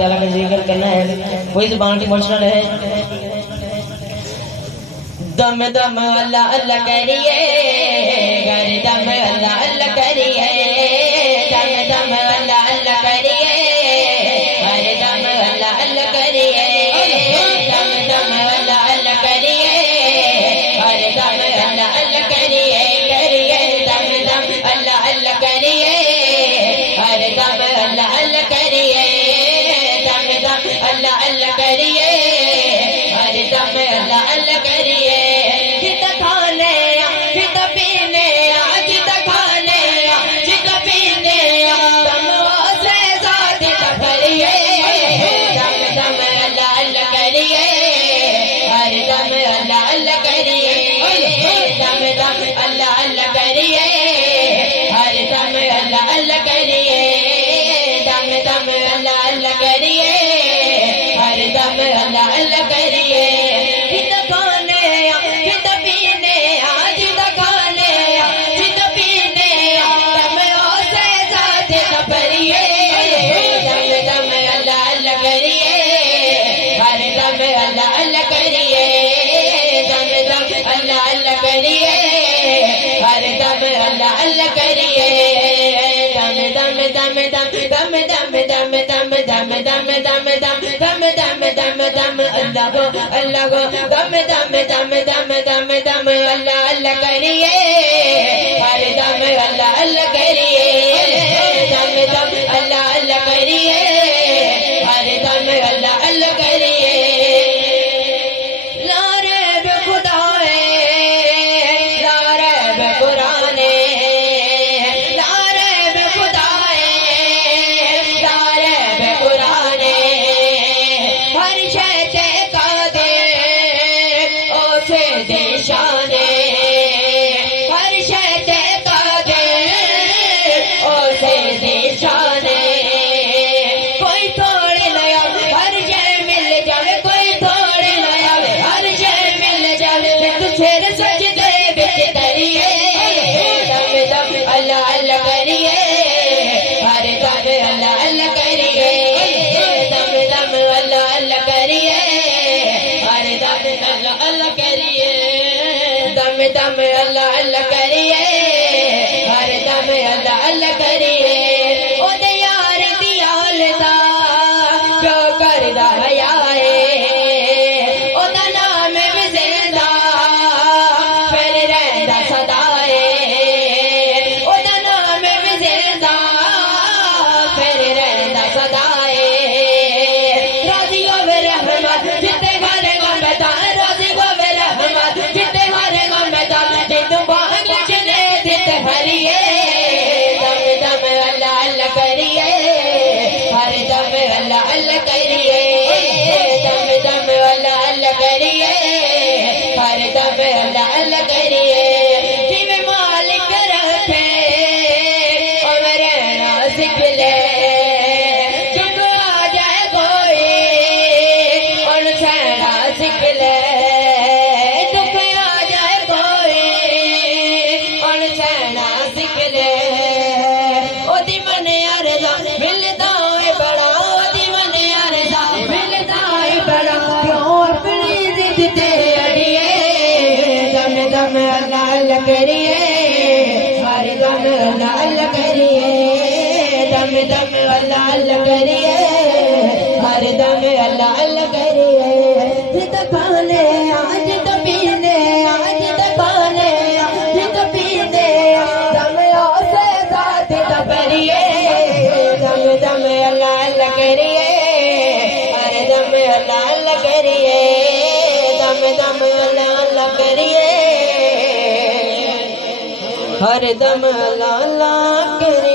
تعالیٰ کا ذکر کرنا ہے وہی زبان کی مشرا رہے دم دم اللہ اللہ کریے گر دم اللہ اللہ کریے دم دم اللہ اللہ کریے ہر دم اللہ اللہ کریے دم دم اللہ اللہ کریے ہر دم اللہ اللہ کریے کریے دم دم اللہ اللہ کریے ہر دم اللہ اللہ کریے دم دم اللہ اللہ کریے ہر دم اللہ اللہ کریے اللہ اللہ کریے ہر دم اللہ اللہ کریے دم دم اللہ اللہ کریے ہر دم اللہ اللہ کریے جد کھانے جد پینے جد کھانے جد پینے دم سے ذات دپریے دم دم اللہ اللہ کریے ہر دم اللہ اللہ کریے دم دم اللہ اللہ کریے ہر دم اللہ اللہ کریے دم دم دم دم دم دم دم دم دم دم دم دم دم دم دم دم اللہ گو دم دم دم دم دم دم اللہ اللہ کریے ہر دم اللہ اللہ کریے دم دم اللہ اللہ کریے ہر دم اللہ اللہ کریے دم اللہ اللہ کریے ہر دم اللہ اللہ کریے او دے یار دیال دا جو کردا حیا ہے او دا نام بھی زندہ پھر رہندا صدا ہے او دا نام بھی زندہ پھر رہندا صدا ہے راضی ہو رحمت جتے گھر گھر بتا راضی ہو رحمت جتے گھر اللہ کریے دم دم اللہ اللہ کریے ہر دم اللہ اللہ کریے جی مالک رکھے اور رہنا سکھ لے جب آ جائے کوئی اور سہنا سکھ لے دکھ آ جائے کوئی اور سہنا سکھ لے او دی من ارزا ملتا ہے بڑا دم اللہ اللہ کریے ہر دم اللہ اللہ کریے دم دم اللہ اللہ کریے ہر دم اللہ اللہ کریے جد کھانے جد پینے جد کھانے جد پینے دم سے ذات دپریے دم دم اللہ اللہ کریے ہر دم اللہ اللہ کریے دم دم اللہ اللہ کریے ہر دم اللہ اللہ کریے